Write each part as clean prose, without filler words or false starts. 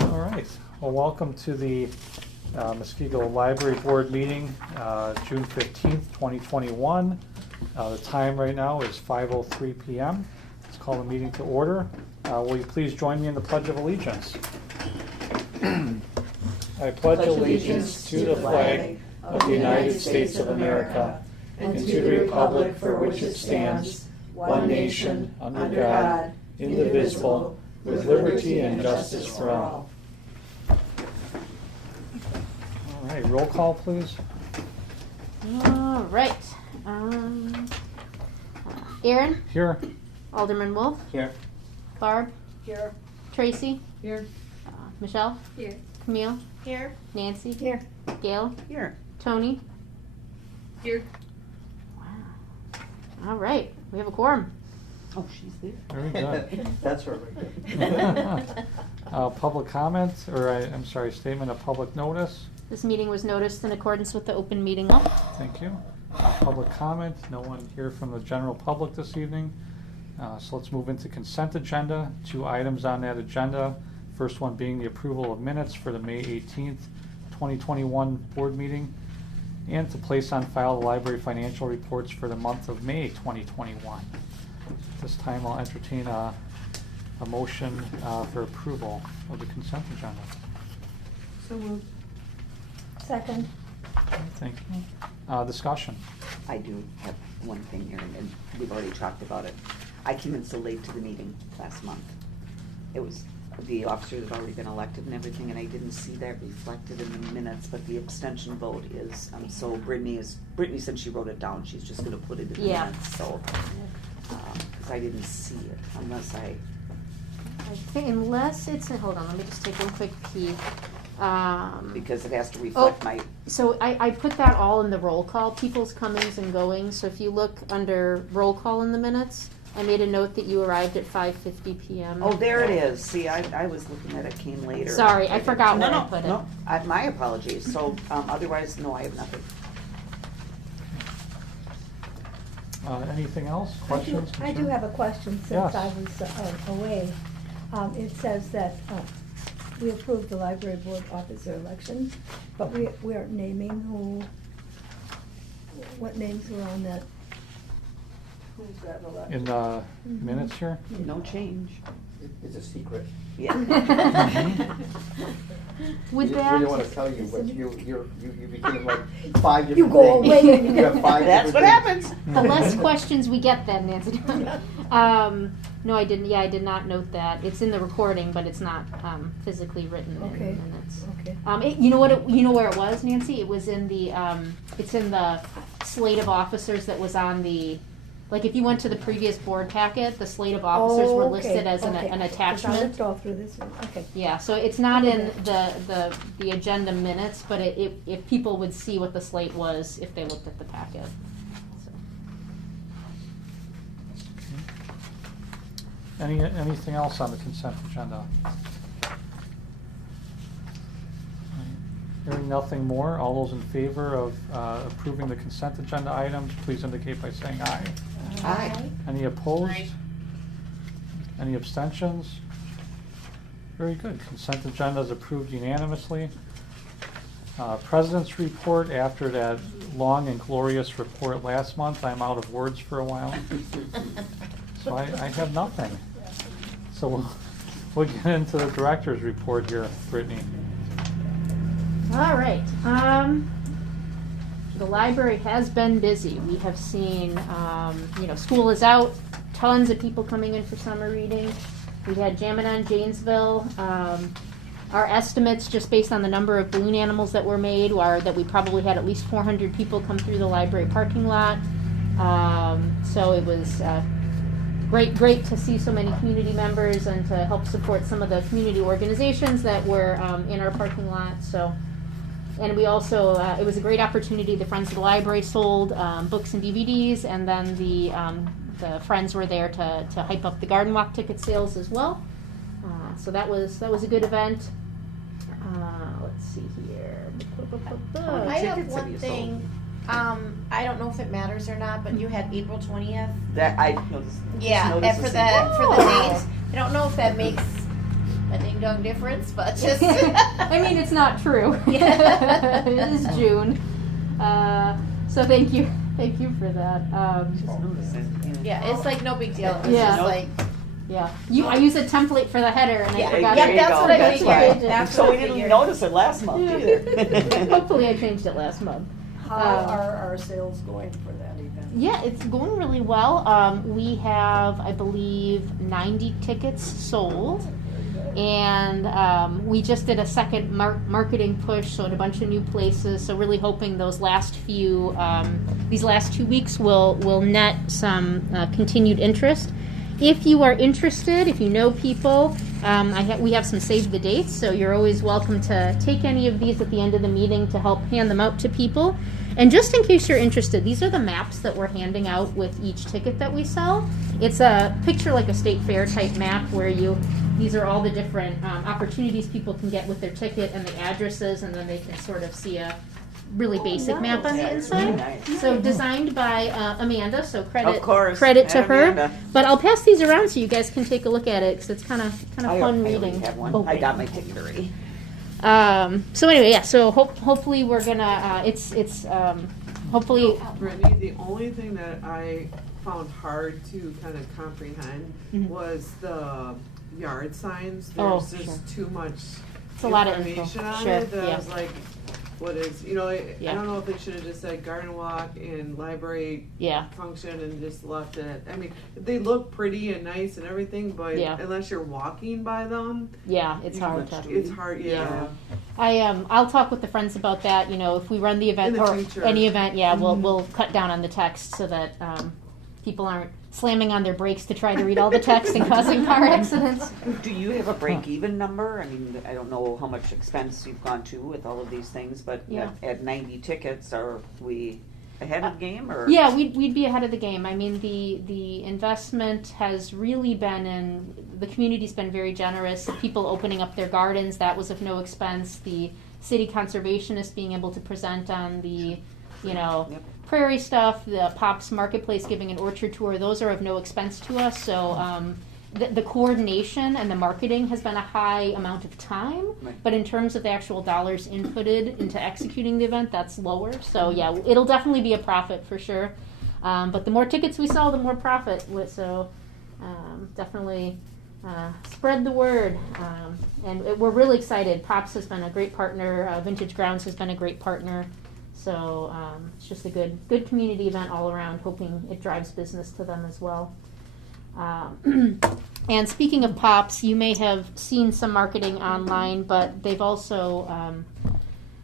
All right. Well, welcome to the Muskego Library Board meeting, June 15th, 2021. The time right now is 5:03 p.m. Let's call the meeting to order. Will you please join me in the Pledge of Allegiance? I pledge allegiance to the flag of the United States of America and to the republic for which it stands, one nation, under God, indivisible, with liberty and justice for all. All right, roll call, please. All right. Aaron? Here. Alderman Wolf? Here. Barb? Here. Tracy? Here. Michelle? Here. Camille? Here. Nancy? Here. Gail? Here. Tony? Here. Wow. All right. We have a quorum. Oh, she's there. Very good. That's her right there. Public comment, or I'm sorry, statement of public notice. This meeting was noticed in accordance with the open meeting law. Thank you. Public comment. No one here from the general public this evening. So let's move into consent agenda. 2 items on that agenda. First one being the approval of minutes for the May 18th, 2021 board meeting, and to place on file the library financial reports for the month of May 2021. This time I'll entertain a motion for approval of the consent agenda. So moved. Second. Thank you. Discussion. I do have one thing, Erin, and we've already talked about it. I came in so late to the meeting last month. It was, the officers had already been elected and everything, and I didn't see that reflected in the minutes, but the abstention vote is, so Brittany said she wrote it down, she's just gonna put it in the minutes, so. Cause I didn't see it unless I think unless it's, hold on, let me just take one quick peek. because it has to reflect my. So I put that all in the roll call, people's comings and goings. So if you look under roll call in the minutes, I made a note that you arrived at 5:50 p.m. Oh, there it is. See, I was looking at it came later. Sorry, I forgot where No, I put it. no, my apologies. So, otherwise, no, I have nothing. Anything else? Questions? I do have a question since Yes. I was away. It says that we approved the library board officer election, but we aren't naming what names were on that. Who's that elected? In the minutes here? No change. It's a secret. Yeah. With We that, don't want to tell you, but you became like 5 different You go things. away. You have 5 That's what different happens. the less questions we get then, Nancy. No, I didn't. Yeah, I did not note that. It's in the recording, but it's not physically written Okay. in the minutes. Okay. You know what? You know where it was, Nancy? It was in the. It's in the slate of officers that was on the. Like if you went to the previous board packet, the slate of officers were listed as an 'Cause I attachment. looked all through this one. Okay. Yeah, so it's not in the agenda minutes, but if people would see what the slate was if they looked at the packet. So. Anything else on the consent agenda? Hearing nothing more, all those in favor of approving the consent agenda items, please indicate by saying aye. Aye. Any opposed? Aye. Any abstentions? Very good. Consent agenda is approved unanimously. President's report, after that long and glorious report last month, I'm out of words for a while. So I have nothing. So we'll get into the director's report here, Brittany. All right. The library has been busy. We have seen, school is out, tons of people coming in for summer reading. We had Jammin' on Janesville. Our estimates, just based on the number of balloon animals that were made, are that we probably had at least 400 people come through the library parking lot. So it was great to see so many community members and to help support some of the community organizations that were in our parking lot. So. And we also, it was a great opportunity. The Friends of the Library sold books and DVDs, and then the friends were there to hype up the garden walk ticket sales as well. So that was a good event. Let's see here. I have tickets have one you thing. I don't know if it matters or not, but you had April 20th. That I noticed. Yeah, noticed and for this the evening. dates. don't know if that makes a ding dong difference, but just. I mean, it's not true. Yeah. It is June. So thank you for that. Just noticed it, Yeah, it's like no big deal. It's Yeah. just like. Yeah, I use a template for the header, and Yeah. I forgot. Yeah, to- that's what I That's figured. right. That's So what we I didn't figured. notice it last month either. Hopefully, I changed it last month. How are our sales going for that event? Yeah, it's going really well. We have, I believe, 90 tickets sold. And we just did a second marketing push, so in a bunch of new places. So really hoping those last few, these last 2 weeks will net some continued interest. If you are interested, if you know people, we have some save the dates, so you're always welcome to take any of these at the end of the meeting to help hand them out to people. And just in case you're interested, these are the maps that we're handing out with each ticket that we sell. It's a picture like a state fair type map where these are all the different opportunities people can get with their ticket and the addresses, and then they can sort of see a really basic map on the Yeah, it's really inside. nice. So designed by Amanda, so Of course. credit to And her. Amanda. But I'll pass these around so you guys can take a look at it because it's kind of fun I already reading. have one. Oh, I got my ticket already. So anyway, yeah. So hopefully we're gonna. Hopefully. Brittany, the only thing that I found hard to kind of comprehend Mhm. was the yard signs. Oh, There's just too much It's a lot of info. information on Sure, it that I yeah. was like, what is, Yeah. I don't know if they should have just said garden walk and library Yeah. function and just left it. I mean, they look pretty and nice and everything, but Yeah. unless you're walking by them, Yeah, it's hard to. it's hard, yeah. I'll talk with the friends about that. If we run the event In the or future. any event, yeah, we'll cut down on the text so that people aren't slamming on their brakes to try to read all the text and causing car accidents. Do you have a break-even number? I mean, I don't know how much expense you've gone to with all of these things, but Yeah. at 90 tickets, are we ahead of game or? Yeah, we'd be ahead of the game. I mean, the investment has really been in, the community's been very generous. People opening up their gardens, that was of no expense. The city conservationist being able to present on the, Yep. prairie stuff, the Pops Marketplace giving an orchard tour, those are of no expense to us. So the coordination and the marketing has been a high amount of time, Right. but in terms of the actual dollars inputted into executing the event, that's lower. So yeah, it'll definitely be a profit for sure. But the more tickets we sell, the more profit. So definitely spread the word. And we're really excited. Pops has been a great partner. Vintage Grounds has been a great partner. So it's just a good community event all around, hoping it drives business to them as well. And speaking of Pops, you may have seen some marketing online, but they've also,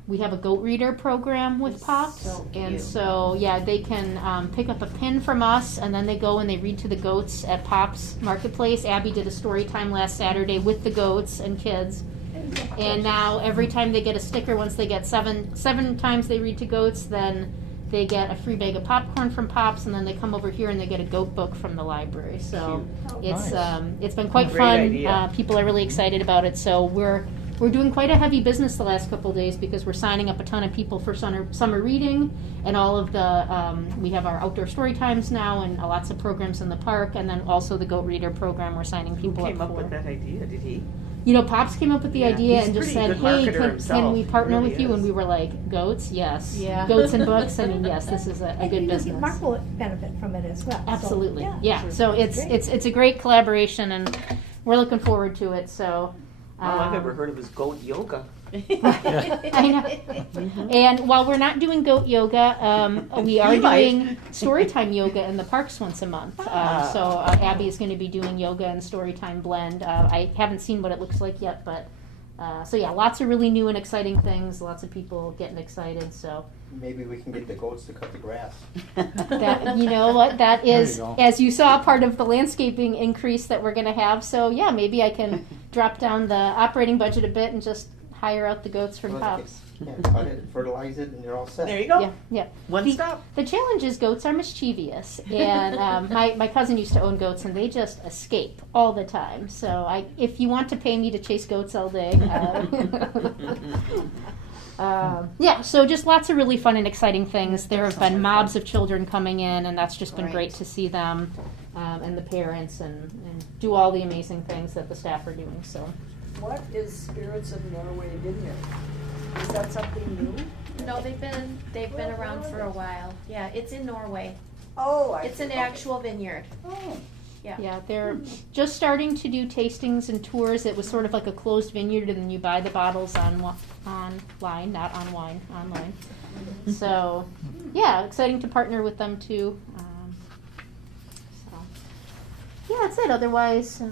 we have a goat reader program with Pops. So And cute. so, yeah, they can pick up a pin from us, and then they go and they read to the goats at Pops Marketplace. Abby did a story time last Saturday with the goats and kids. And now every time they get a sticker, once they get seven times they read to goats, then they get a free bag of popcorn from Pops, and then they come over here and they get a goat book from the library. So it's Nice. It's been quite Great fun. idea. People are really excited about it. So we're doing quite a heavy business the last couple of days because we're signing up a ton of people for summer reading, and all of the we have our outdoor story times now and lots of programs in the park, and then also the goat reader program we're signing Who people came up up for. with that idea? Did he? Pops came up with the Yeah, idea he's and just pretty said, good hey, marketer can himself. we partner Really with you? is. And we were like, goats? Yes. Yeah. Goats and books? I mean, yes, this is a good business. Mark will benefit from it as well. so, Absolutely. Yeah. Sure. So it's a great collaboration, and we're looking forward to it. So All I've ever heard of is goat yoga. I know. And while we're not doing goat yoga, we are We might. doing storytime yoga in the parks once a month. So Abby is going to be doing yoga and storytime blend. I haven't seen what it looks like yet, but so yeah, lots of really new and exciting things. Lots of people getting excited. So Maybe we can get the goats to cut the grass. that, you know what, that There is, you go. as you saw, part of the landscaping increase that we're going to have. So yeah, maybe I can drop down the operating budget a bit and just hire out the goats from Pops. Yeah, cut it, fertilize it, and you're all set. There you go. Yeah, yeah. One The- stop. The challenge is goats are mischievous, and my cousin used to own goats, and they just escape all the time. So if you want to pay me to chase goats all day, Yeah, so just lots of really fun and exciting things. There have been mobs of children coming in, and that's just been great to see them and the parents and do all the amazing things that the staff are doing. So, What is Spirits of Norway Vineyard? Is that something new? No, they've been around for a while. Yeah, it's in Norway. Oh, It's an actual vineyard. Oh, yeah, they're just starting to do tastings and tours. It was sort of like a closed vineyard, and then you buy the bottles online, not on wine, online. So, yeah, exciting to partner with them too. So, yeah, that's it. Otherwise,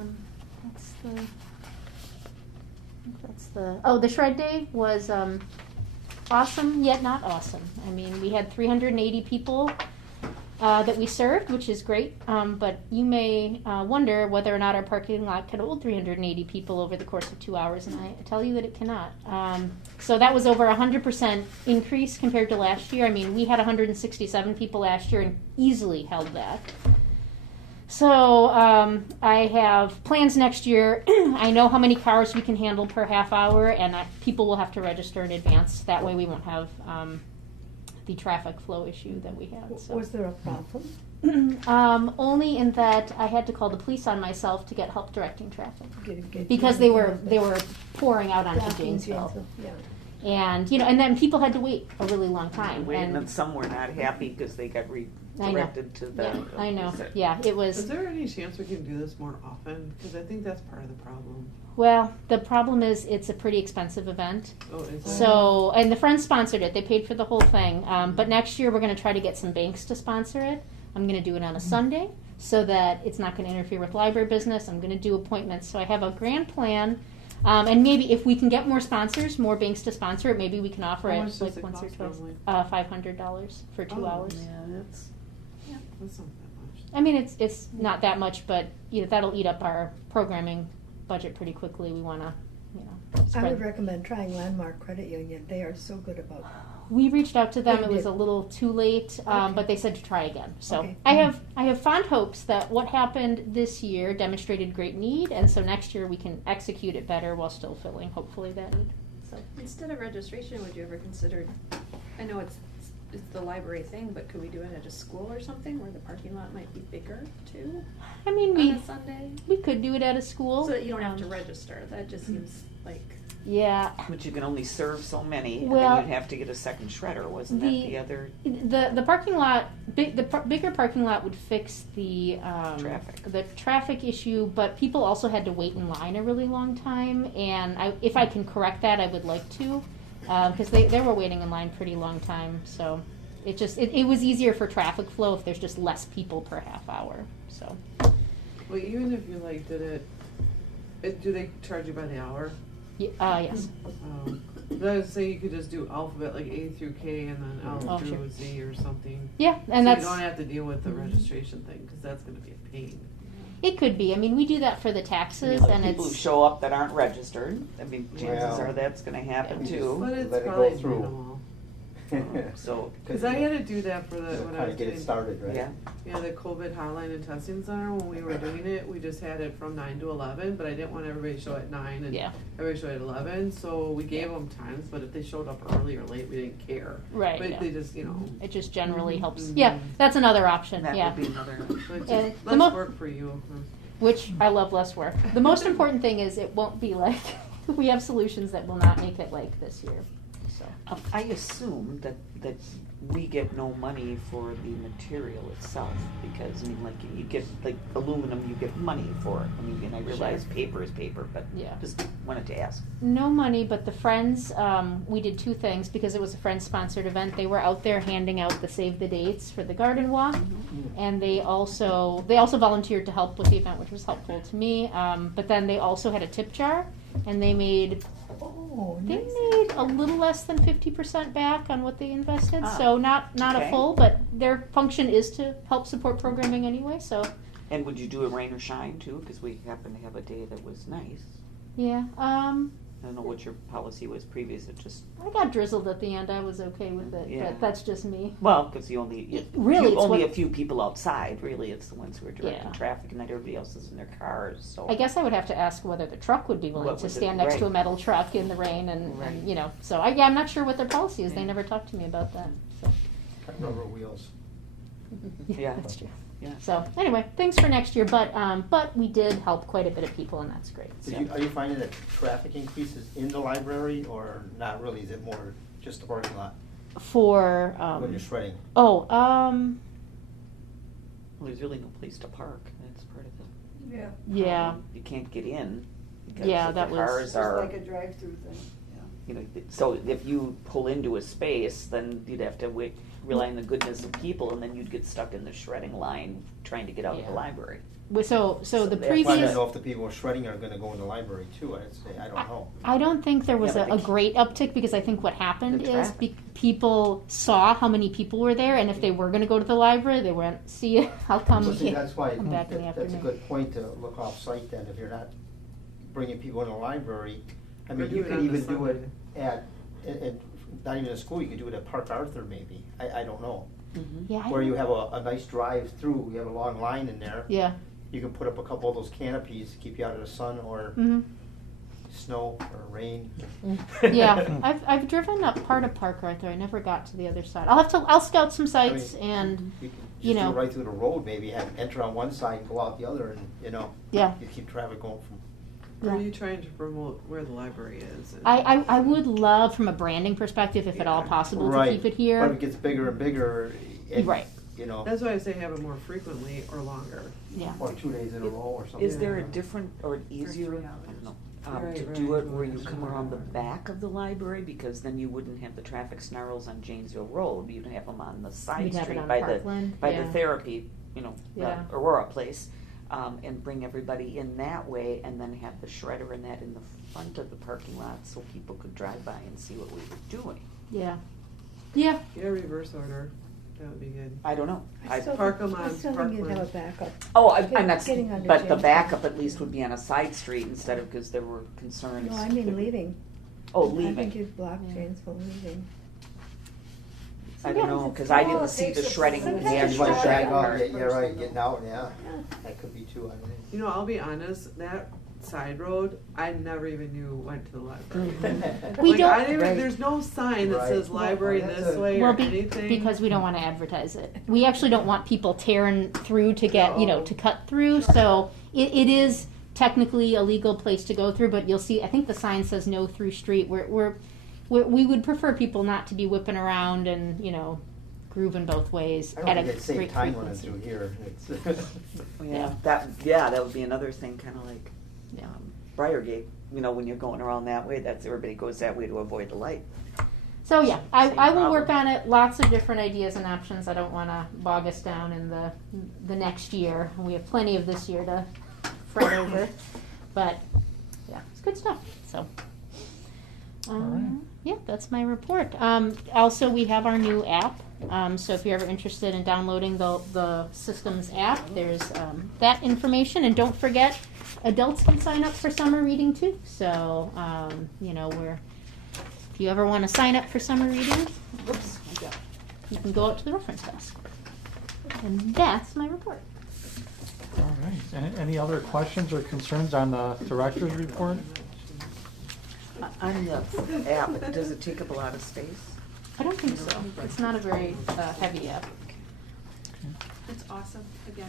the shred day was awesome yet not awesome. I mean, we had 380 people that we served, which is great. But you may wonder whether or not our parking lot could hold 380 people over the course of 2 hours, and I tell you that it cannot. So that was over 100% increase compared to last year. I mean, we had 167 people last year and easily held that. So I have plans next year. I know how many cars we can handle per half hour, and people will have to register in advance. That way we won't have the traffic flow issue that we had. So. Was there a problem? Only in that I had to call the police on myself to get help directing traffic Get- because they were pouring out onto Yeah, Janesville, yeah. and and then people had to wait a really long time. And some were not happy because they got redirected to the. Yeah, I know. Yeah, it was. Is there any chance we can do this more often? Because I think that's part of the problem. Well, the problem is it's a pretty expensive event. Oh, is it? So, and the Friends sponsored it. They paid for the whole thing. But next year we're going to try to get some banks to sponsor it. I'm going to do it on a Sunday so that it's not going to interfere with library business. I'm going to do appointments. So I have a grand plan. And maybe if we can get more sponsors, more banks to sponsor it, maybe we can offer How it much does like it once or cost twice. normally? $500 for 2 hours. Yeah, that's not that much. I mean, it's not that much, but that'll eat up our programming budget pretty quickly. We want to, I spread. would recommend trying Landmark Credit Union. They are so good about. We reached out to them. They It was did. a little too late, Okay. but they said to try again. So Okay. I have fond hopes that what happened this year demonstrated great need, and so next year we can execute it better while still filling, hopefully, that need. So Instead of registration, would you ever consider, I know it's the library thing, but could we do it at a school or something where the parking lot might be bigger too I mean, on a Sunday? we could do it at a school. So that you don't have to register, that just seems like, Yeah. But you can only serve so many, and Well, then you'd have to get a second shredder, wasn't that the other? The parking lot, bigger parking lot would fix the traffic issue, but people also had to wait in line a really long time, and if I can correct that, I would like to, because they were waiting in line pretty long time, so it was easier for traffic flow if there's just less people per half hour, so. Well, even if you did it, do they charge you by the hour? Yes. I would say you could just do alphabet like A through K and then L through sure. Z or something. Yeah, and so that's. you don't have to deal with the registration thing because that's going to be a pain. It could be. I mean, we do that for the taxes, and people who it's. show up that aren't registered. I mean, chances Well, are that's going to happen yeah. too. But it's Let it go probably through. minimal. So Because I had to do that for when I Trying was to get it doing started, right? yeah. the COVID hotline and testing center. When we were doing it, we just had it from 9 to 11, but I didn't want everybody to show at 9 and Yeah. everybody show at 11. So we gave them times, but if they showed up early or late, we didn't care. Right. But yeah. they just, It just generally helps. Mhm. Yeah, that's another option. That yeah. would be another. but just And the less mo- work for you. Which I love less work. The most important thing is it won't be like we have solutions that will not make it like this year. So I assume that we get no money for the material itself because I mean, like you get like aluminum, you get money for it. I mean, and I realize paper is paper, but Yeah. just wanted to ask. no money, but the Friends, we did two things because it was a Friends sponsored event. They were out there handing out the save the dates for the garden walk, and they also volunteered to help with the event, which was helpful to me. But then they also had a tip jar, and they made a little less than 50% back on what they invested. So not okay. a full, but their function is to help support programming anyway. So And would you do a rain or shine too? Because we happen to have a day that was nice. yeah, I don't know what your policy was previous, it just, I got drizzled at the end, I was okay with it, Yeah. but that's just me. well, because Really, it's only what- a few people outside, really, it's the ones who are directing Yeah. traffic, and then everybody else is in their cars, so. I guess I would have to ask whether the truck would be willing What to would stand it- next to a right. metal truck in the rain and Right. you know, so I'm not sure what their policy is, they Yeah. never talked to me about that, so. Rubber wheels. Yeah. That's true. Yeah. So, anyway, things for next year, but we did help quite a bit of people, and that's great, so. Are you finding that traffic increases in the library, or not really? Is it more just the parking lot For, when you're shredding? oh, Well, there's really no place to park, that's part of the. Yeah. yeah, You can't get in, because Yeah, the that was- cars Just are, like a drive-through thing. you know, so if you pull into a space, then you'd have to rely on the goodness of people, and then you'd get stuck in the shredding line trying to get out of the Yeah. library. so the that's- Well, I previous. don't know if the people shredding are gonna go in the library too, I'd say, I don't know. I don't think there was Yeah, a, but a they- great uptick because I think what happened The is traffic. people saw how many people were there, and if they were going to go to the library, they went, "See, I'll come." So see, that's why, come back in the that's a afternoon. good point to look off-site then, if you're not bringing people in the library. I Or mean, do you it could on the even do it Sunday. at, not even a school, you could do it at Park Arthur maybe, I don't know. Yeah, I Where you don't- have a nice drive-through, you have a long line in there. Yeah. You can put up a couple of those canopies to keep you out of the sun or Mhm. snow or rain. Yeah, I've driven up part of Park Arthur. I never got to the other side. I'll scout some sites I mean, and You can you just do know. it right through the road, maybe, have, enter on one side and go out the other, and, you know, Yeah. you keep traffic going from. Or Yeah. are you trying to promote where the library is? and- I would love, from a branding perspective, if at all possible, to Right. keep it here. But if it gets bigger and bigger, and, Right. you know, That's why I say have it more frequently or longer. Yeah. or 2 days in a row or something. Is there a Yeah. different or easier, 3 I don't know, Right, to right, do it right. where you come around the back of the library? Because then you wouldn't have the traffic snarls on Janesville Road, you'd have them on the side We'd have it street on by Parkland, the yeah. therapy, you know, Yeah. Aurora place. And bring everybody in that way, and then have the shredder and that in the front of the parking lot, so people could drive by and see what we were doing. Yeah. Yeah. Yeah, reverse order, that would be good. I don't know. I still Park think- 'em on I still think you'd have a Parkland. backup. Oh, I'm not, Getting under but the James. backup at least would be on a side street instead of, because there were concerns. No, I mean leaving. Oh, I leaving. think you'd block Yeah. Janesville leaving. I don't know, Sometimes because it's I all didn't it see takes the is shredding. sometimes the Yeah, it's you might actual shredding back shredding up, part. yeah, you're right, getting out, yeah, Yeah. that could be too, I don't know. You know, I'll be honest, that side road, I never even knew went to the library. We Like, don't- I didn't even, Right. there's no sign that Right. says library Well, that's this a- way Well, or anything. because we don't want to advertise it. We actually don't want people tearing through to get, No. to cut through. So it is technically a legal place to go through, but you'll see, I think the sign says no through street. We would prefer people not to be whipping around and, grooving both ways I at don't a think they'd save great time running frequency. through here, it's. Yeah, that would be another thing, kind of like Yeah. Briargate, when you're going around that way, that's, everybody goes that way to avoid the light. So yeah, Same I will work problem. on it. Lots of different ideas and options. I don't want to bog us down in the next year. We have plenty of this year to fret over, but yeah, it's good stuff. So, right. yeah, that's my report. Also, we have our new app. So if you're ever interested in downloading the Systems app, there's that information. And don't forget, adults can sign up for summer reading too. So if you ever want to sign up for summer reading, you can go out to the reference desk. And that's my report. All right. Any other questions or concerns on the director's report? On the app, does it take up a lot of space? I don't think so. It's not a very heavy app. It's awesome, again.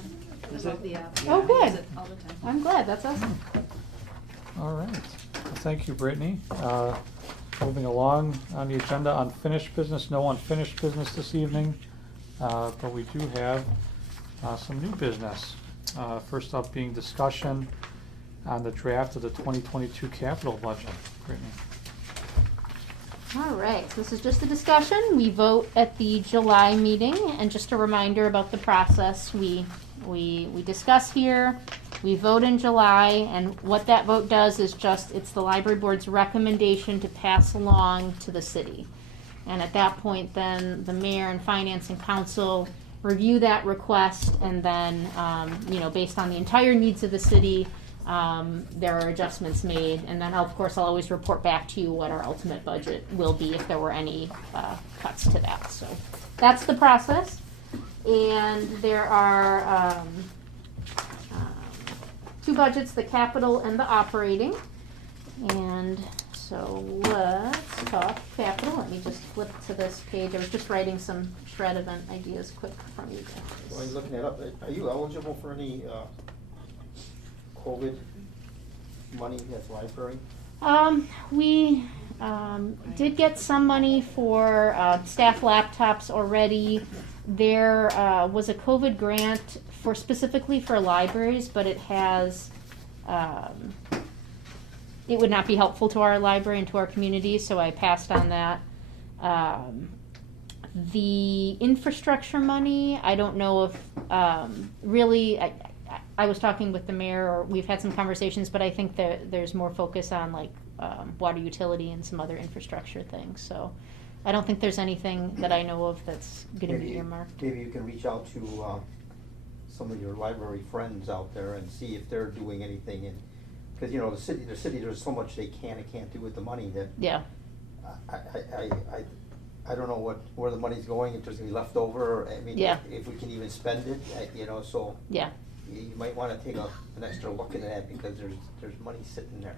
I Is love it? the app. Oh, I good. use it all the time. I'm glad. That's awesome. All right. Well, thank you, Brittany. Moving along on the agenda, unfinished business. No unfinished business this evening, but we do have some new business. First up being discussion on the draft of the 2022 capital budget. Brittany. All right, so this is just a discussion. We vote at the July meeting, and just a reminder about the process. We discuss here, we vote in July, and what that vote does is it's the library board's recommendation to pass along to the city. And at that point, then the mayor and finance and council review that request, and then, based on the entire needs of the city, there are adjustments made, and then of course I'll always report back to you what our ultimate budget will be if there were any cuts to that. So that's the process, and there are two budgets, the capital and the operating, and so let's talk capital. Let me just flip to this page. I was just writing some shred event ideas quick from you guys. While you're looking it up, are you eligible for any COVID money as library? We did get some money for staff laptops already. There was a COVID grant for specifically for libraries, but it has it would not be helpful to our library and to our community, so I passed on that. The infrastructure money, I don't know if really. I was talking with the mayor, or we've had some conversations, but I think that there's more focus on like water utility and some other infrastructure things. So I don't think there's anything that I know of that's going to be earmarked. Maybe you can reach out to some of your library friends out there and see if they're doing anything. Because, you know, the city, there's so much they can and can't do with the money that Yeah. I don't know where the money's going, if there's going to be left over. I mean, Yeah. if we can even spend it, you know, so. Yeah. You might want to take an extra look at that because there's money sitting there.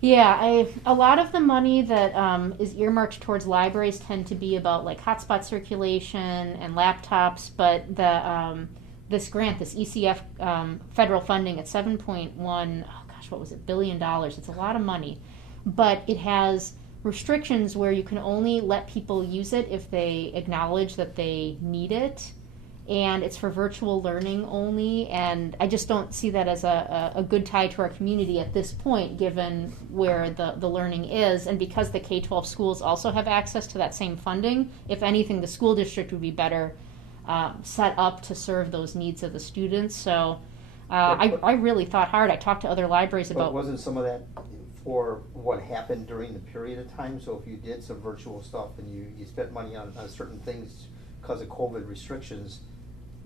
Yeah, a lot of the money that is earmarked towards libraries tend to be about like hotspot circulation and laptops, but the this grant, this ECF federal funding at 7.1, oh gosh, what was it, $1 billion? It's a lot of money, but it has restrictions where you can only let people use it if they acknowledge that they need it. And it's for virtual learning only, and I just don't see that as a good tie to our community at this point, given where the learning is, and because the K-12 schools also have access to that same funding. If anything, the school district would be better set up to serve those needs of the students. So I really thought hard. I talked to other libraries about. But wasn't some of that for what happened during the period of time? So if you did some virtual stuff and you spent money on certain things because of COVID restrictions,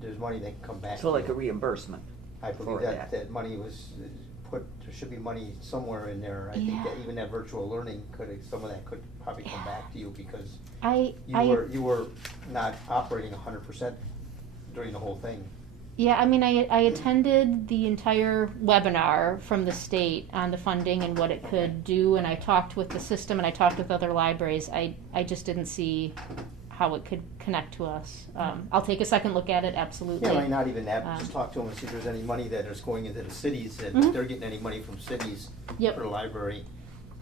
there's money that can come back. So like a reimbursement. I believe for that money was put, there should be money somewhere in there. I think that even that virtual learning some of that could probably come back to you because you were not operating 100% during the whole thing. Yeah, I mean, I attended the entire webinar from the state on the funding and what it could do, and I talked with the system and I talked with other libraries. I just didn't see how it could connect to us. I'll take a second look at it, absolutely. Yeah, not even that, just talk to them and see if there's any money that is going into the cities, that they're getting any money from cities for the library.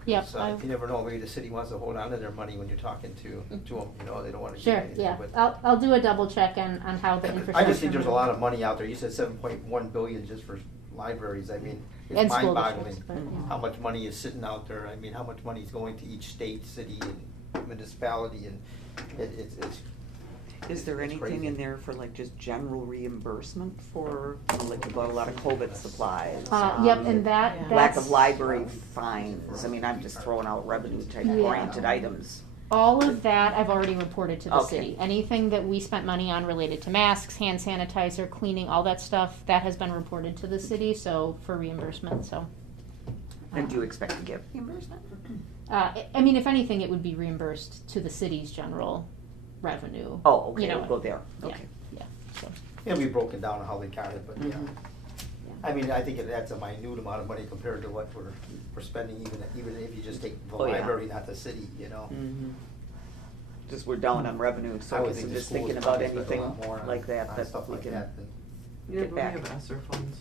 Yep. So you never know, maybe the city wants to hold on to their money when you're talking to them, you know, they don't want to Sure, give anything. yeah. But I'll do a double check on how the infrastructure. I just think there's a lot of money out there. You said 7.1 billion just for libraries. I mean, it's And school mind-boggling districts, but, yeah. how much money is sitting out there. I mean, how much money is going to each state, city, and municipality, and it's Is there it's anything crazy. in there for like just general reimbursement for, like you bought a lot of COVID supplies? Yep, and that's. Lack of library fines, I mean, I'm just throwing out revenue type oriented items. All of that I've already reported to the Okay. city. Anything that we spent money on related to masks, hand sanitizer, cleaning, all that stuff, that has been reported to the city, so for reimbursement, so. And do you expect to get reimbursement? I mean, if anything, it would be reimbursed to the city's general revenue. Oh, okay, You know, it'll go there, yeah, okay. Yeah, so. It'll be broken down how they count it, but yeah. Mhm. I mean, I think that's a minute amount of money compared to what we're spending, even if you just take the Oh, yeah. library, not the city, you know. Mhm. Just we're down on revenue, I so I would wasn't think the just schools thinking about probably spend a anything lot more on- like that, on that stuff we like can. that than- Yeah, Get but back. we have ESSER funds.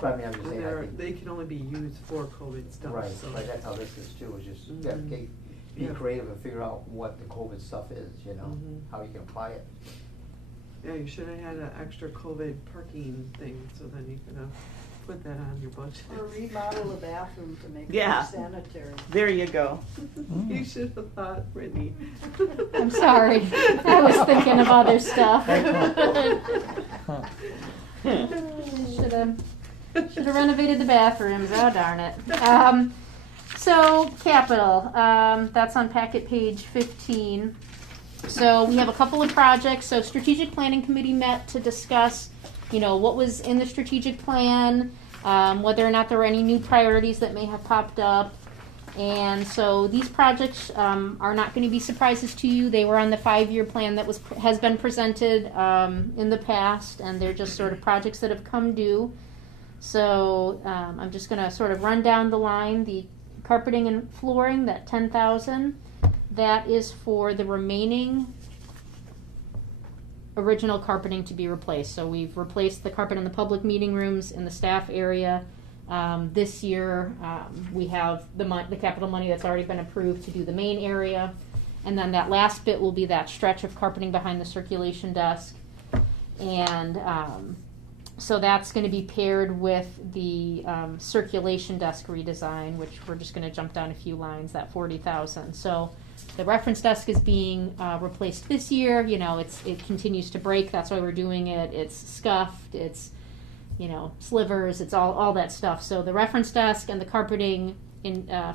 But I mean, I'm just And saying, I think. they can only be used for COVID stuff, Right, so. like that's how this is too, is just, Mhm. be Yeah. creative and figure out what the COVID stuff is, you know, Mhm. how you can apply it. Yeah, you should have had an extra COVID parking thing, so then you could have put that on your budget. Or remodel a bathroom to make it Yeah. more sanitary. There you go. You should have thought, Brittany. I'm sorry, I was thinking of other stuff. Should've renovated the bathrooms, oh darn it. So, capital, that's on packet page 15. So we have a couple of projects. So strategic planning committee met to discuss, what was in the strategic plan. whether or not there were any new priorities that may have popped up. And so these projects are not going to be surprises to you. They were on the 5-year plan that has been presented in the past, and they're just sort of projects that have come due. So I'm just going to sort of run down the line. The carpeting and flooring, that $10,000, that is for the remaining original carpeting to be replaced. So we've replaced the carpet in the public meeting rooms, in the staff area. This year, we have the capital money that's already been approved to do the main area. And then that last bit will be that stretch of carpeting behind the circulation desk. And so that's going to be paired with the circulation desk redesign, which we're just going to jump down a few lines, that $40,000. So the reference desk is being replaced this year. You know, it continues to break. That's why we're doing it. It's scuffed. It's, you know, slivers. It's all that stuff. So the reference desk and the carpeting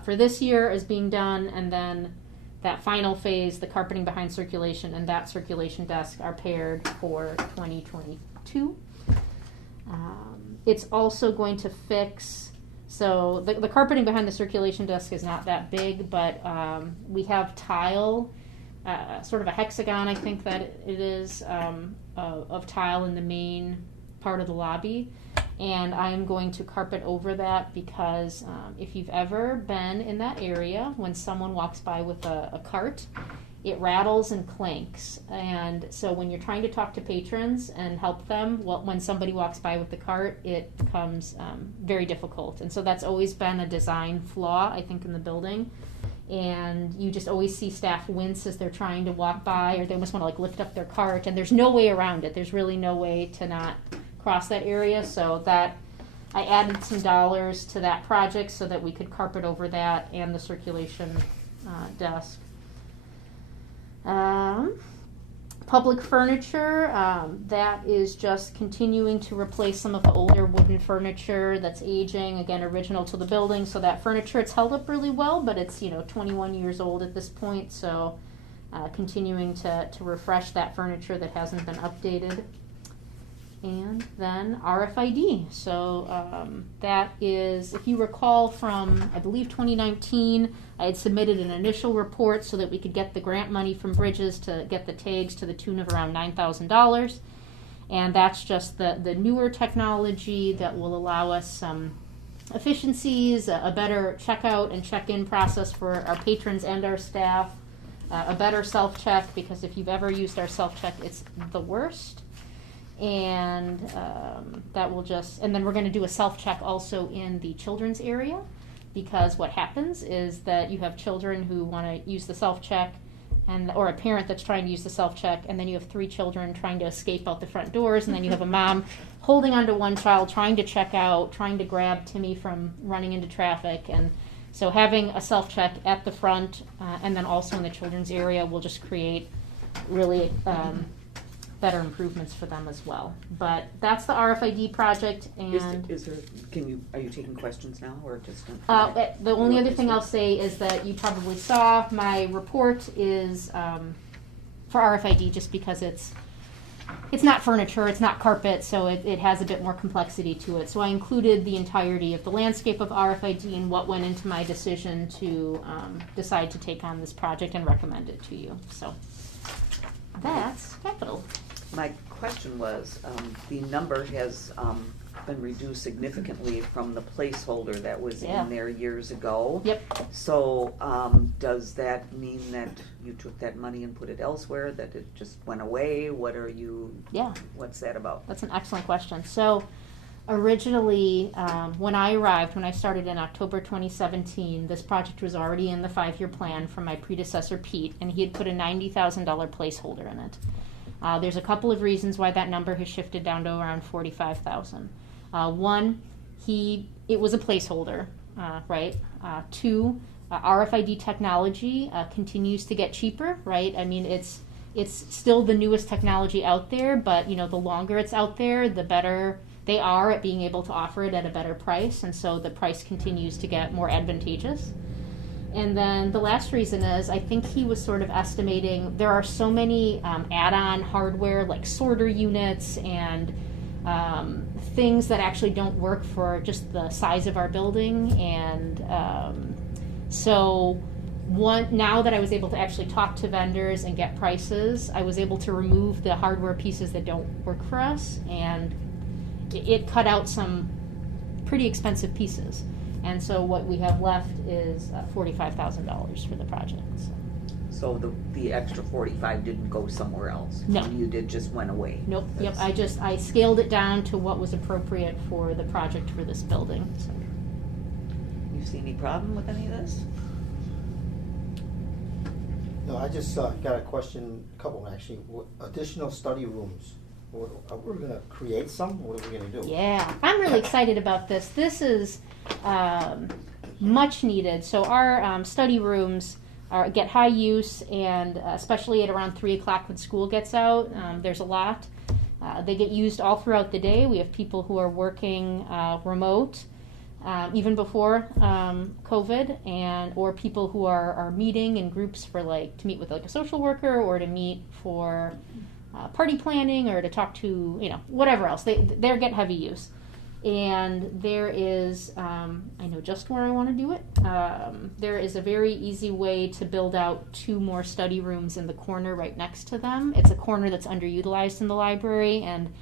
for this year is being done, and then that final phase, the carpeting behind circulation and that circulation desk, are paired for 2022. It's also going to fix, so the carpeting behind the circulation desk is not that big, but we have tile, sort of a hexagon, I think that it is, of tile in the main part of the lobby. And I'm going to carpet over that because if you've ever been in that area, when someone walks by with a cart, it rattles and clanks. And so when you're trying to talk to patrons and help them, when somebody walks by with the cart, it becomes very difficult. And so that's always been a design flaw, I think, in the building. And you just always see staff wince as they're trying to walk by, or they almost want to lift up their cart, and there's no way around it. There's really no way to not cross that area. So that I added some dollars to that project so that we could carpet over that and the circulation desk. Public furniture, that is just continuing to replace some of the older wooden furniture that's aging, again, original to the building. So that furniture, it's held up really well, but it's 21 years old at this point. So continuing to refresh that furniture that hasn't been updated. And then RFID. So that is, if you recall from, I believe, 2019, I had submitted an initial report so that we could get the grant money from Bridges to get the tags to the tune of around $9,000. And that's just the newer technology that will allow us some efficiencies, a better checkout and check-in process for our patrons and our staff, a better self-check, because if you've ever used our self-check, it's the worst. And that will and then we're going to do a self-check also in the children's area, because what happens is that you have children who want to use the self-check, or a parent that's trying to use the self-check, and then you have 3 children trying to escape out the front doors, and then you have a mom holding onto one child, trying to check out, trying to grab Timmy from running into traffic. And so having a self-check at the front and then also in the children's area will just create really better improvements for them as well. But that's the RFID project. And are you taking questions now, or just? The only other thing I'll say is that you probably saw my report is for RFID, just because it's not furniture, it's not carpet, so it has a bit more complexity to it. So I included the entirety of the landscape of RFID and what went into my decision to decide to take on this project and recommend it to you. So that's capital. My question was, the number has been reduced significantly from the placeholder that was in there years ago. Yep. So does that mean that you took that money and put it elsewhere, that it just went away? What's that about? That's an excellent question. So originally, when I started in October 2017, this project was already in the 5-year plan from my predecessor, Pete, and he had put a $90,000 placeholder in it. There's a couple of reasons why that number has shifted down to around $45,000. One, it was a placeholder, right? 2, RFID technology continues to get cheaper, right? I mean, it's still the newest technology out there, but the longer it's out there, the better they are at being able to offer it at a better price, and so the price continues to get more advantageous. And then the last reason is, I think he was sort of estimating there are so many add-on hardware like sorter units and things that actually don't work for just the size of our building. And so now that I was able to actually talk to vendors and get prices, I was able to remove the hardware pieces that don't work for us, and it cut out some pretty expensive pieces. And so what we have left is $45,000 for the project. So the extra 45 didn't go somewhere else? No. You did, just went away? Nope, yep, I scaled it down to what was appropriate for the project for this building, so. You see any problem with any of this? No, I just got a question, a couple actually. Additional study rooms. Are we gonna create some? What are we gonna do? Yeah, I'm really excited about this. This is much needed. So our study rooms get high use, and especially at around 3 o'clock when school gets out, there's a lot. They get used all throughout the day. We have people who are working remote, even before COVID, or people who are meeting in groups for to meet with a social worker, or to meet for party planning, or to talk to, whatever else. They get heavy use. And there is, I know just where I want to do it. There is a very easy way to build out 2 more study rooms in the corner right next to them. It's a corner that's underutilized in the library, and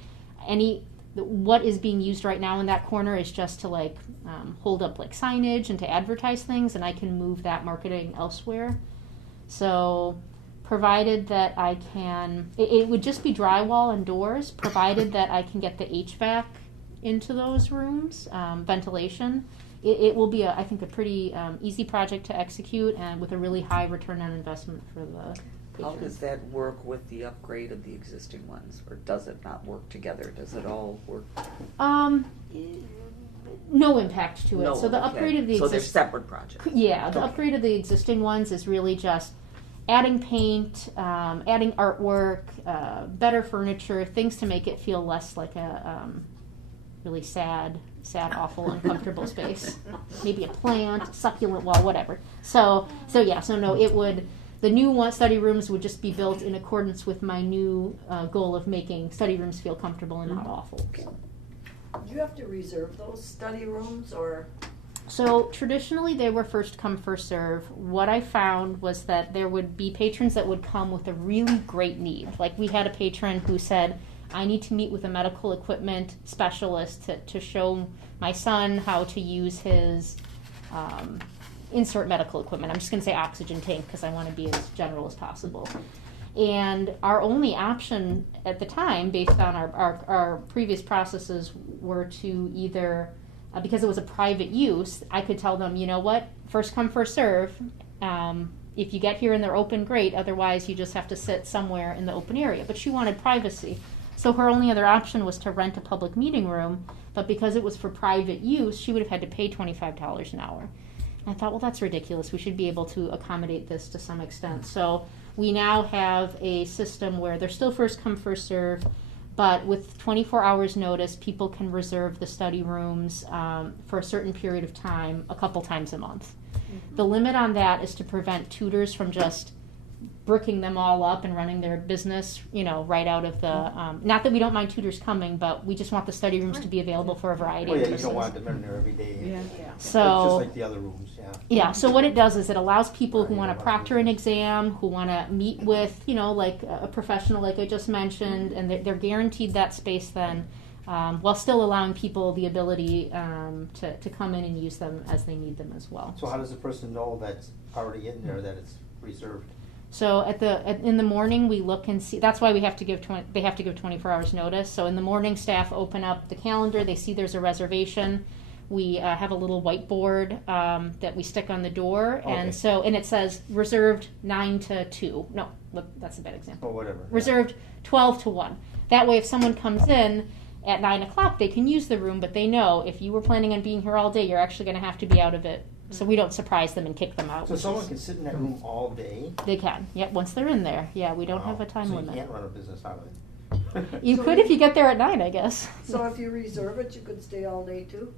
what is being used right now in that corner is just to hold up signage and to advertise things, and I can move that marketing elsewhere. So provided that I can, it would just be drywall and doors, provided that I can get the HVAC into those rooms, ventilation. It will be, I think, a pretty easy project to execute, and with a really high return on investment for the patron. How does that work with the upgrade of the existing ones, or does it not work together? Does it all work? No impact to it. No, so the upgrade of the so they're separate projects. Yeah, the upgrade of the existing ones is really just adding paint, adding artwork, better furniture, things to make it feel less like a really sad, awful, uncomfortable space. Maybe a plant, succulent wall, whatever. So no, it would. The new study rooms would just be built in accordance with my new goal of making study rooms feel comfortable and not awful. So. Do you have to reserve those study rooms, or? So traditionally they were first come, first serve. What I found was that there would be patrons that would come with a really great need. We had a patron who said, I need to meet with a medical equipment specialist to show my son how to use his insert medical equipment. I'm just going to say oxygen tank because I want to be as general as possible. And our only option at the time, based on our previous processes, were to either, because it was a private use, I could tell them, you know what, first come, first serve. If you get here and they're open, great. Otherwise, you just have to sit somewhere in the open area. But she wanted privacy. So her only other option was to rent a public meeting room, but because it was for private use, she would have had to pay $25 an hour. And I thought, well, that's ridiculous. We should be able to accommodate this to some extent. So we now have a system where they're still first come, first serve, but with 24 hours notice, people can reserve the study rooms for a certain period of time, a couple times a month. Mm-hmm. The limit on that is to prevent tutors from just bricking them all up and running their business, right out of the, not that we don't mind tutors coming, but we just want the study rooms to be available for a variety of You reasons. don't want them in there every day. Yeah. So, just like the other rooms, Yeah, so what it does is it allows people who want to proctor an exam, who want to meet with, a professional like I just mentioned, and they're guaranteed that space then, while still allowing people the ability to come in and use them as they need them as well. So how does a person know that's already in there that it's reserved? So in the morning we look and see. That's why we have to give they have to give 24 hours notice. So in the morning, staff open up the calendar. They see there's a reservation. We have a little whiteboard that we stick on the door, Okay. and it says reserved 9 to 2. No, that's a bad example. Or whatever. Reserved 12 to 1. That way, if someone comes in at 9 o'clock, they can use the room, but they know if you were planning on being here all day, you're actually going to have to be out of it. So we don't surprise them and kick them out. So someone can sit in that room all day? They can. Yep, once they're in there. Yeah, we don't have a time so limit. You can't run a business out of it. You So could if you get there at 9, I guess. So if you reserve it, you could stay all day too?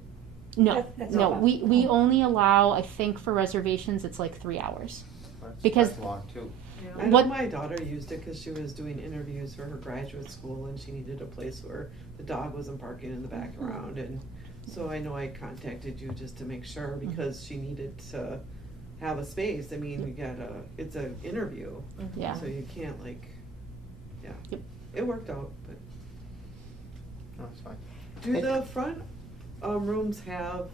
No, That's no. fine. We only allow, I think, for reservations, it's 3 hours. Because- That's long too. Yeah. I know What- my daughter used it because she was doing interviews for her graduate school and she needed a place where the dog wasn't barking in the background, and so I know I contacted you just to make sure because she needed to have a space. I mean, it's an interview, Yeah. so you can't yeah. Yep. It worked out, but. No, it's fine. Do the front rooms have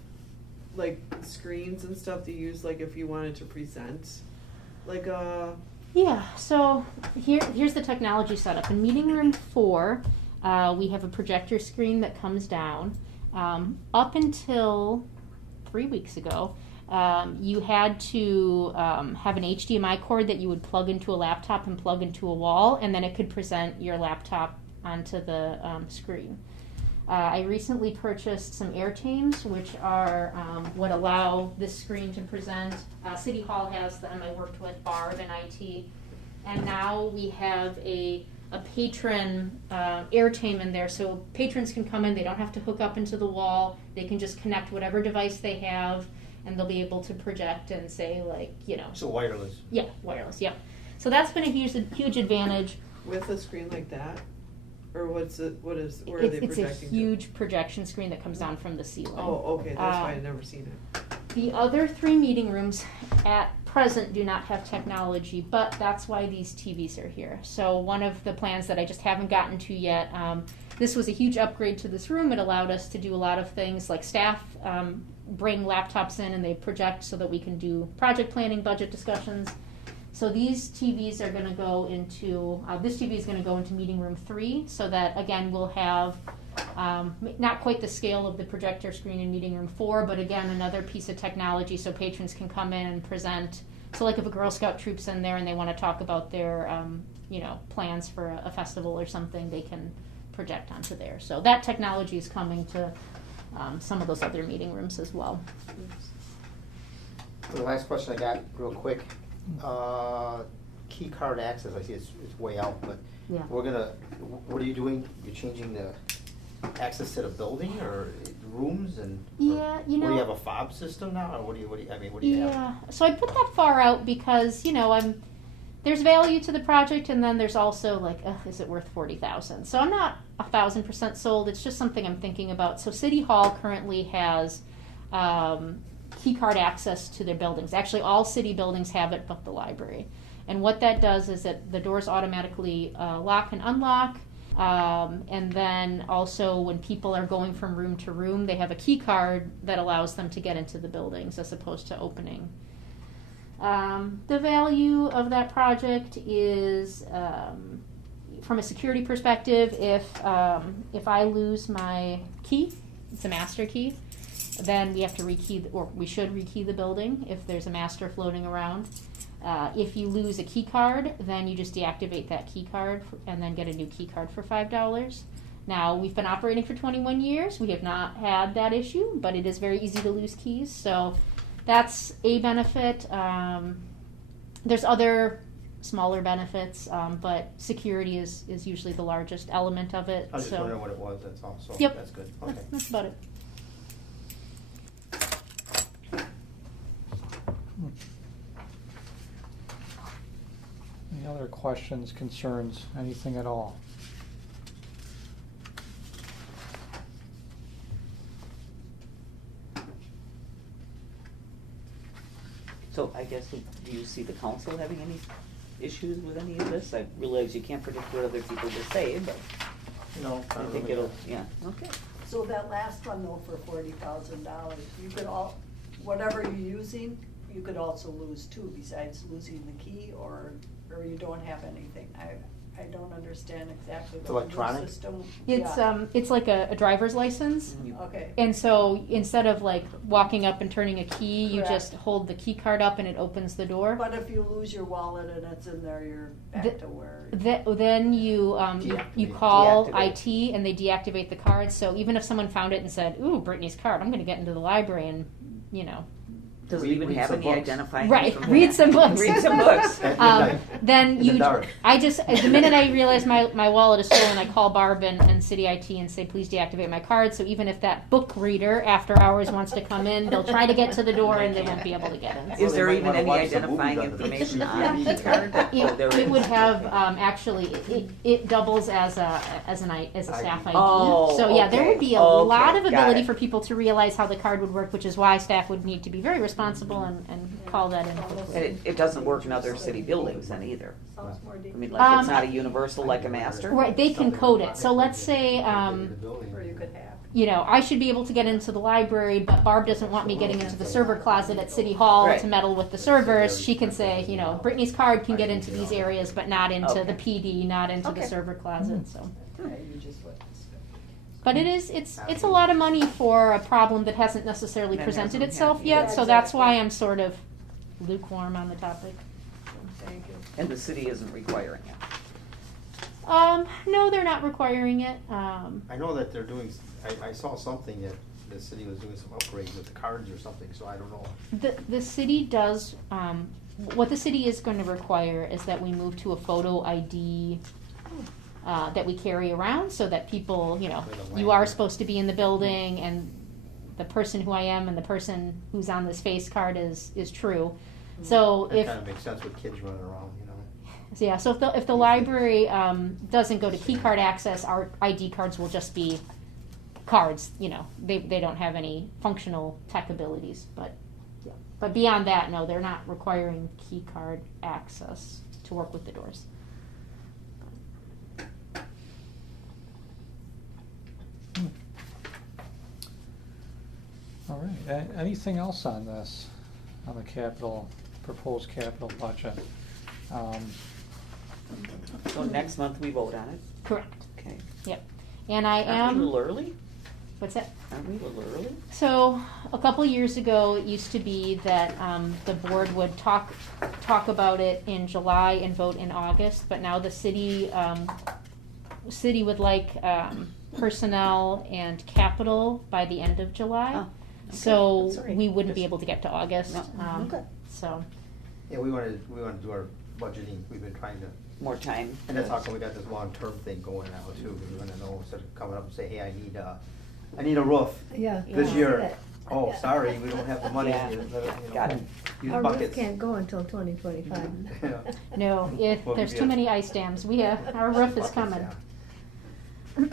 like screens and stuff to use, like if you wanted to present, like Yeah, so here's the technology setup. In meeting room 4, we have a projector screen that comes down. Up until 3 weeks ago, you had to have an HDMI cord that you would plug into a laptop and plug into a wall, and then it could present your laptop onto the screen. I recently purchased some airtames, which are what allow this screen to present. City Hall has them. I worked with Barb and IT. And now we have a patron airtame in there, so patrons can come in. They don't have to hook up into the wall. They can just connect whatever device they have, and they'll be able to project and say, like, So wireless. Yeah, wireless, yeah. So that's been a huge advantage. with a screen like that, or where are they projecting It's a to? huge projection screen that comes down from the ceiling. Oh, okay, that's why I've never seen it. The other 3 meeting rooms at present do not have technology, but that's why these TVs are here. So one of the plans that I just haven't gotten to yet, this was a huge upgrade to this room. It allowed us to do a lot of things like staff bring laptops in and they project so that we can do project planning, budget discussions. So these TVs are going to go into, this TV is going to go into meeting room 3, so that again we'll have not quite the scale of the projector screen in meeting room 4, but again another piece of technology so patrons can come in and present. So like if a Girl Scout troop's in there and they want to talk about their plans for a festival or something, they can project onto there. So that technology is coming to some of those other meeting rooms as well. The last question I got, real quick, key card access, I see it's way out, but Yeah. what are you doing? You're changing the access to the building or rooms and? Yeah, What do you have, a fob system now, or what do you have? Yeah, so I put that far out because, there's value to the project, and then there's also like, is it worth $40,000? So I'm not 1,000% sold. It's just something I'm thinking about. So City Hall currently has key card access to their buildings. Actually, all city buildings have it, but the library. And what that does is that the doors automatically lock and unlock. And then also when people are going from room to room, they have a key card that allows them to get into the buildings as opposed to opening. The value of that project is, from a security perspective, if I lose my key, it's a master key, then we have to rekey, or we should rekey the building if there's a master floating around. If you lose a key card, then you just deactivate that key card and then get a new key card for $5. Now, we've been operating for 21 years. We have not had that issue, but it is very easy to lose keys. So that's a benefit. There's other smaller benefits, but security is usually the largest element of it. I was just wondering what it was, that's all, so Yep. that's good, okay. That's about it. Any other questions, concerns, anything at all? So I guess, do you see the council having any issues with any of this? I realize you can't predict what other people will say, but No, I think it'll, yeah, okay. So that last one though, for $40,000, you could whatever you're using, you could also lose too, besides losing the key, or you don't have anything. I don't understand exactly the Electronic? system. It's like a driver's license. Okay. And so instead of like walking up and turning a key, you Correct. just hold the key card up and it opens the door. But if you lose your wallet and it's in there, you're back to where. Then you Deactivate. call Deactivate. IT and they deactivate the card. So even if someone found it and said, "Ooh, Brittany's card, I'm going to get into the library and Does it Read- even read have some any books. identifying Right, information? read some books. Read some books. At Um, midnight. then In you, the dark. the minute I realize my wallet is stolen, I call Barb and City IT and say, please deactivate my card. So even if that book reader after hours wants to come in, they'll try to get to the door and they won't be able to get in. Is there Well, they even might any wanna watch some movies identifying on the information vacation on the TV. card? Oh, there It would is. have, actually, it doubles as a staff ID. Oh, So yeah, there okay. would be a Okay, lot of got ability it. for people to realize how the card would work, which is why staff would need to be very responsible and call that in quickly. And it doesn't work in other city buildings then either. Sounds more I dangerous. mean, like it's not a universal like a master. Right, they can code it. So let's say, Or you could have. I should be able to get into the library, but Barb doesn't want me getting into the server closet at City Hall Right. to meddle with the servers. She can say, Brittany's card can get into these areas, but not into the PD, not into the Okay. server closet. So, Okay, you just witnessed it. but it's a lot of money for a problem that hasn't necessarily That presented hasn't itself happened yet. yet. So that's why I'm sort of lukewarm on the topic. Thank you. And the city isn't requiring it. No, they're not requiring it. I know that they're doing, I saw something that the city was doing some upgrades with the cards or something, so I don't know. The city does, what the city is going to require is that we move to a photo ID that we carry around so that people, you are supposed to be in the building and the person who I am and the person who's on this face card is true. So That if, kind of makes sense with kids running around, you know. so yeah, so if the library doesn't go to key card access, our ID cards will just be cards, they don't have any functional tech abilities, but beyond that, no, they're not requiring key card access to work with the doors. All right, anything else on this, on the proposed capital budget? So next month we vote on it? Correct, Okay. yep. And I Aren't we a am, little early? what's that? Aren't we a little early? So, a couple years ago, it used to be that the board would talk about it in July and vote in August, but now the city would like personnel and capital by the end of July. Oh, okay. So That's all right. we wouldn't be Just- able to get to August. No. Okay. So, Yeah, we want to do our budgeting, we've been trying to, More time. and that's how come we got this long-term thing going now too, we want to know, instead of coming up and say, hey, I need a roof Yeah. this yeah. year. Oh, sorry, we don't have the money. Yeah. Got it. Use Our roof buckets. can't go until 2025. Yeah. no, Well, there's maybe too a- many ice dams. Our roof is Buckets, coming. yeah.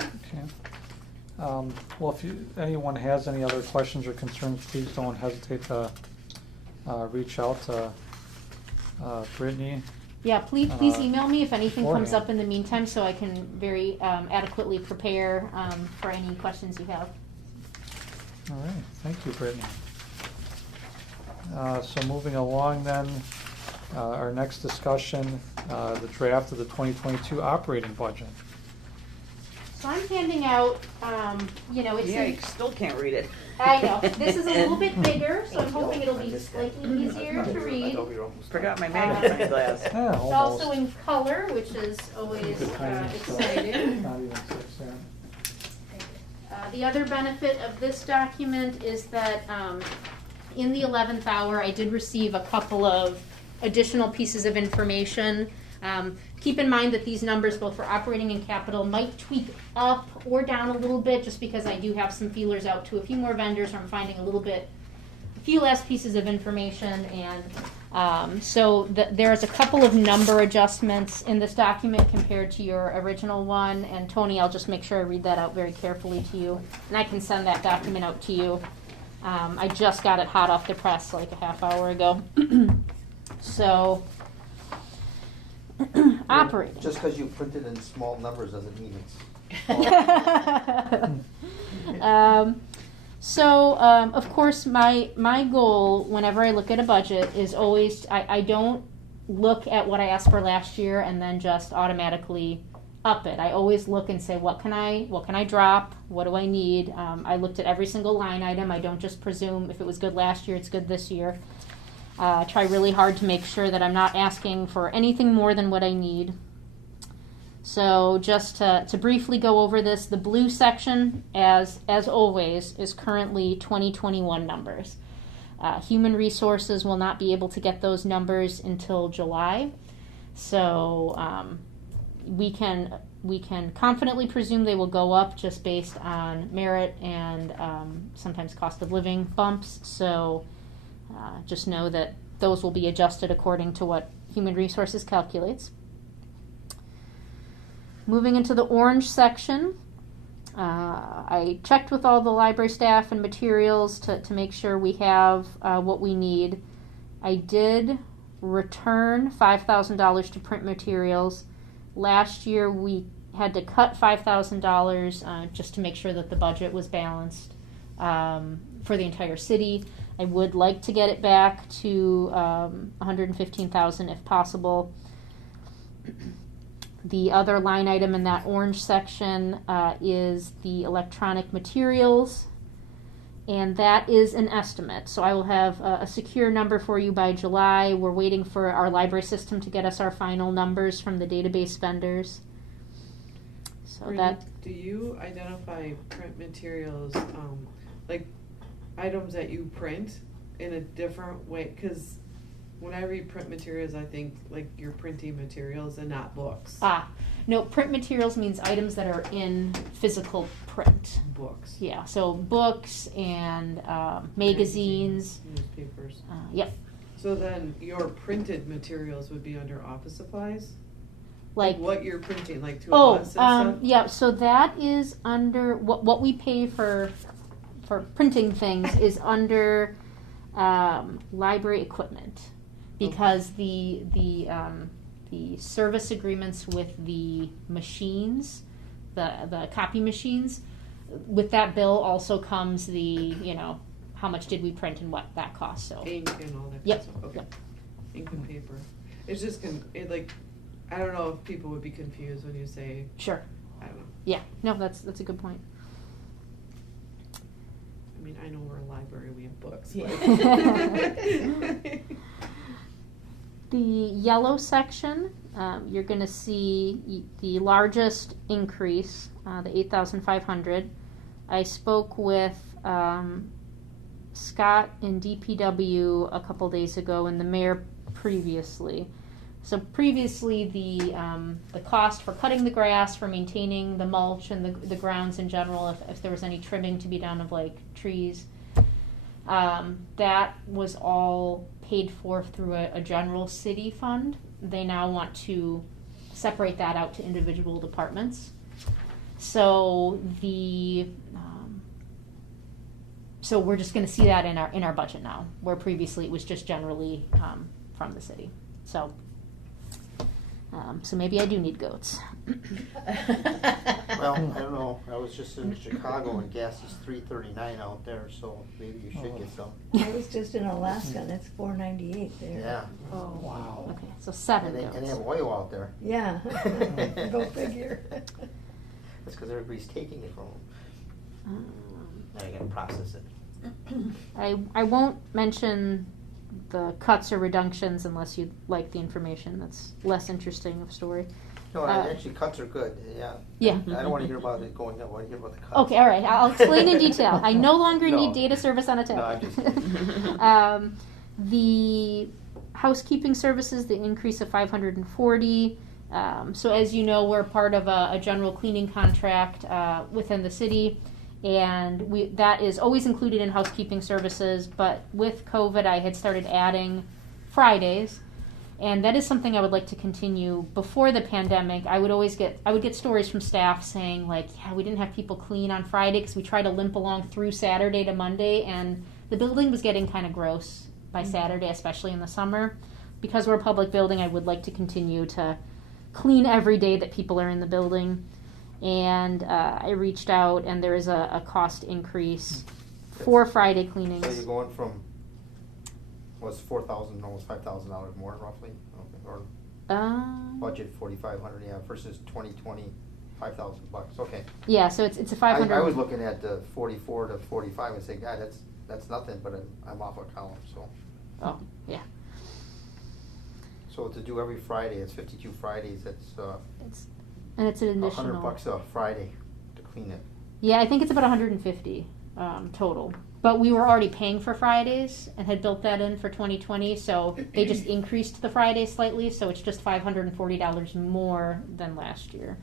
Okay. Well, if anyone has any other questions or concerns, please don't hesitate to reach out to Brittany. Yeah, please email me if anything comes beforehand. up in the meantime, so I can very adequately prepare for any questions you have. All right, thank you, Brittany. So moving along then, our next discussion, the draft of the 2022 operating budget. So I'm handing out, it's. Yeah, I still can't read it. I know, this is a little bit bigger, so I'm hoping it'll be slightly easier to read. Forgot my magnifying glass. Yeah, It's almost. also in color, which is always Good timing. exciting. Not even 6 cents. The other benefit of this document is that in the 11th hour, I did receive a couple of additional pieces of information. Keep in mind that these numbers, both for operating and capital, might tweak up or down a little bit just because I do have some feelers out to a few more vendors, or I'm finding a few less pieces of information, and so there's a couple of number adjustments in this document compared to your original one, and Tony, I'll just make sure I read that out very carefully to you, and I can send that document out to you. I just got it hot off the press like a half hour ago. So, operating. Just because you printed in small numbers doesn't mean it's. Of course, my goal whenever I look at a budget is always, I don't look at what I asked for last year and then just automatically up it. I always look and say, what can I drop? What do I need? I looked at every single line item. I don't just presume if it was good last year, it's good this year. Try really hard to make sure that I'm not asking for anything more than what I need. So just to briefly go over this, the blue section, as always, is currently 2021 numbers. Human Resources will not be able to get those numbers until July. So we can confidently presume they will go up just based on merit and sometimes cost of living bumps. So just know that those will be adjusted according to what Human Resources calculates. Moving into the orange section, I checked with all the library staff and materials to make sure we have what we need. I did return $5,000 to print materials. Last year we had to cut $5,000 just to make sure that the budget was balanced for the entire city. I would like to get it back to $115,000 if possible. The other line item in that orange section is the electronic materials, and that is an estimate. So I will have a secure number for you by July. We're waiting for our library system to get us our final numbers from the database vendors. So do you identify print materials, like items that you print in a different way? Because when I read print materials, I think like you're printing materials and not books. No, print materials means items that are in physical print. Books. Yeah, so books and magazines. Newspapers. Yep. So then your printed materials would be under office supplies? Like what you're printing, like to us and stuff? Yeah, so that is under, what we pay for printing things is under library equipment. Because the service agreements with the machines, the copy machines, with that bill also comes the, how much did we print and what that cost. So ink and all that. Yep. Kind of stuff. Okay. Yep. Ink and paper. It's just I don't know if people would be confused when you say. Sure. I don't know. Yeah. No, that's a good point. I mean, I know we're a library, we have books. Yeah. The yellow section, you're going to see the largest increase, the $8,500. I spoke with Scott in DPW a couple days ago and the mayor previously. So previously, the cost for cutting the grass, for maintaining the mulch and the grounds in general, if there was any trimming to be done of like trees, that was all paid for through a general city fund. They now want to separate that out to individual departments. So so we're just going to see that in our budget now, where previously it was just generally from the city. So maybe I do need goats. Well, I don't know. I was just in Chicago and gas is $3.39 out there, so maybe you should get some. I was just in Alaska and it's $4.98 there. Yeah. Oh, wow. Okay, so 7 And goats. they have oil out there. Yeah, go figure. That's because everybody's taking it from them. Now you gotta process it. I won't mention the cuts or reductions unless you'd like the information. That's less interesting of a story. No, actually, cuts are good. Yeah. Yeah. I don't want to hear about it going up. I want to hear about the cuts. Okay, all right. I'll explain in detail. I no longer No. need data service on a tablet. No, I'm just kidding. The housekeeping services, the increase of $540. So as you know, we're part of a general cleaning contract within the city. And that is always included in housekeeping services, but with COVID, I had started adding Fridays, and that is something I would like to continue. Before the pandemic, I would get stories from staff saying like, yeah, we didn't have people clean on Friday because we tried to limp along through Saturday to Monday, and the building was getting kind of gross by Saturday, especially in the summer. Because we're a public building, I would like to continue to clean every day that people are in the building. And I reached out, and there is a cost increase for Friday cleanings. So you're going from, what's $4,000, almost $5,000 more roughly? Or budget $4,500, yeah, versus 2020, $5,000. Okay. Yeah, so it's a 500. I was looking at the 44 to 45 and saying, God, that's nothing, but I'm off a column, so. Oh, yeah. So to do every Friday, it's 52 Fridays, And it's an additional $100 a Friday to clean it. Yeah, I think it's about 150 total. But we were already paying for Fridays and had built that in for 2020, so they just increased the Fridays slightly, so it's just $540 more than last year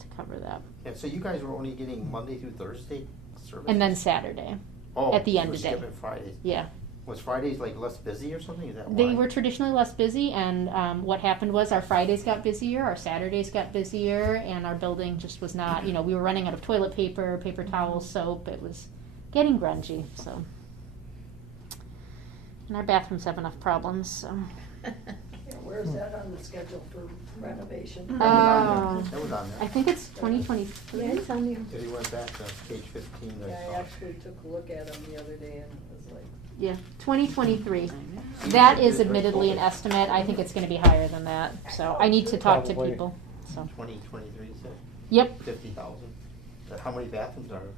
to cover that. And so you guys were only getting Monday through Thursday service? And then Saturday, at the end of the day. Skipping Fridays. Yeah. Was Fridays like less busy or something? Is that why? They were traditionally less busy, and what happened was our Fridays got busier, our Saturdays got busier, and our building just was not, we were running out of toilet paper, paper towels, soap. It was getting grungy, so. And our bathrooms have enough problems, so. Yeah, where's that on the schedule for renovation? That was on I there. think it's 2023. Yeah, it's on there. Yeah, you went back to page 15. Yeah, I actually took a look at them the other day and it was like, Yeah, 2023. That is admittedly an estimate. I think it's going to be higher than that, so I need to talk to Probably. people, so. 2023, so Yep. 50,000. How many bathrooms are there?